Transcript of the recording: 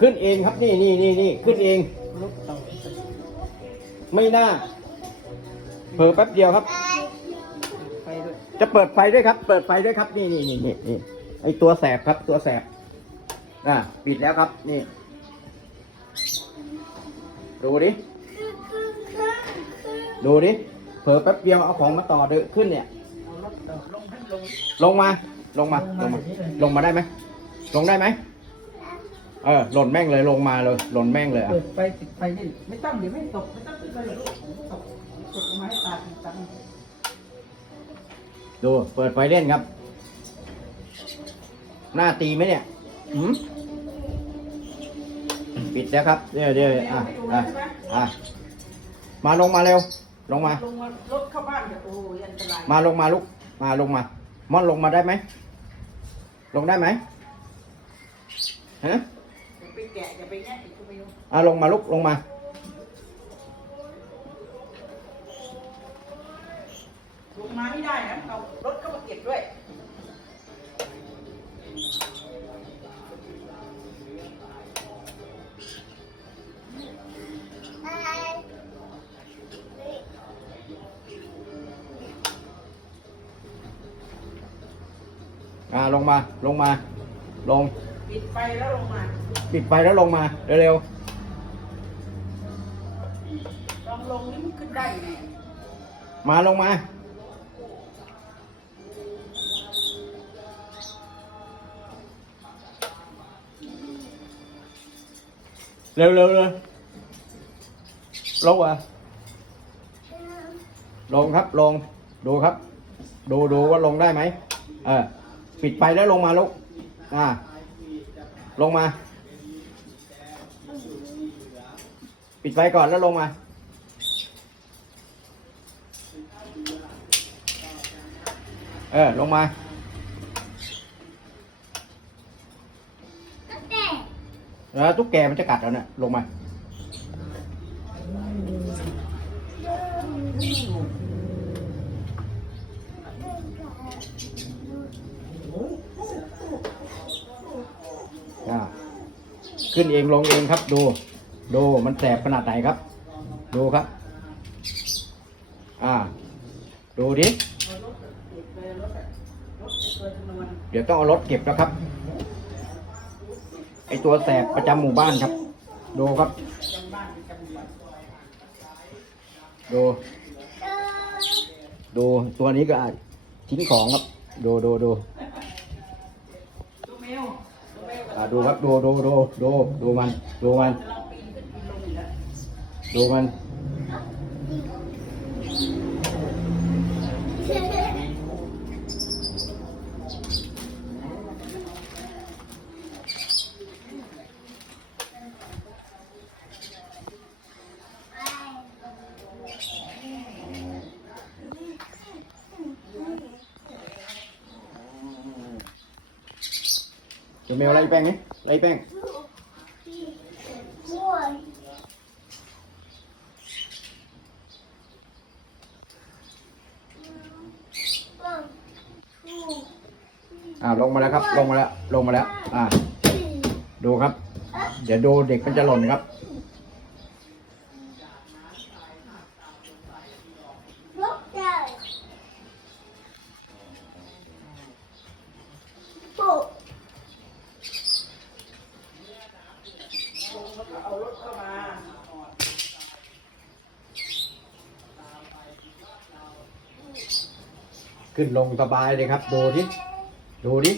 ขึ้นเองครับนี่นี่นี่นี่ขึ้นเอง ไม่น่าเผลอแป๊บเดียวครับ จะเปิดไฟด้วยครับ เปิดไฟด้วยครับ นี่นี่นี่นี่นี่ไอตัวแสบครับ ตัวแสบอะปิดแล้วครับ นี่ ดูดิดูดิเผลอแป๊บเดียวเอาของมาต่อเดนขึ้นเนี่ย ลงมา ลงมา ลงมา ลงมาได้ไหมลงได้ไหม เออหล่นแม่งเลยลงมาเลยหล่นแม่งเลยอะเปิดไฟติดไฟนี่ไม่ต้องเดี๋ยวไม่ตกไม่ต้องขึ้นไปหรอกลูกตกตกลงมาให้ตาตังดูเปิดไฟเล่นครับ หน้าตีไหมเนี่ยหืมปิดแล้วครับเดี๋ยวเดี๋ยวอะอะอะมาลงมาเร็ว ลงมา ลงมารถเข้าบ้านเดี๋ยวโอ้ยอันตรายมาลงมาลุกมาลงมาม่อนลงมาได้ไหมลงได้ไหมฮะ แกะอย่าไปแงะอีกก็ไม่รู้อะลงมาลุกลงมา ลงมาไม่ได้นะเอารถเข้ามาเก็บด้วย อ่าลงมาลงมา ลง ปิดไฟแล้วลงมา ปิดไฟแล้วลงมาเร็วลองลงนี่มันขึ้นได้ไงๆมาลงมา เร็วเร็วเลยลงอะลงครับลงดูครับ ดูดูว่าลงได้ไหมเออปิดไฟแล้วลงมาลูกอ่า ลงมา ปิดไฟก่อนแล้วลงมา เออ ลงมา แล้วตุ๊กแกมันจะกัดเราเนี่ยลงมาอ่า ขึ้นเองลงเองครับ ดู ดูมันแสบขนาดไหนครับ ดูครับ อ่า ดูดิเอารถเก็บไปรถอะรถเกินจำนวนเดี๋ยวต้องเอารถเก็บแล้วครับ ไอตัวแสบประจำหมู่บ้านครับ ดูครับ ดู ดูตัวนี้ก็ทิ้งของครับ ดูดูดู ดูครับดูดูดูดูดูมันดูมันดูมัน จะเมลไล่แป้งไหมไล่แป้งอ่าลงมาแล้วครับ ลงมาแล้ว ลงมาแล้ว อ่าดูครับ เดี๋ยวดูเด็กมันจะหล่นครับ ขึ้นลงสบายเลยครับ ดูดิ ดูดิ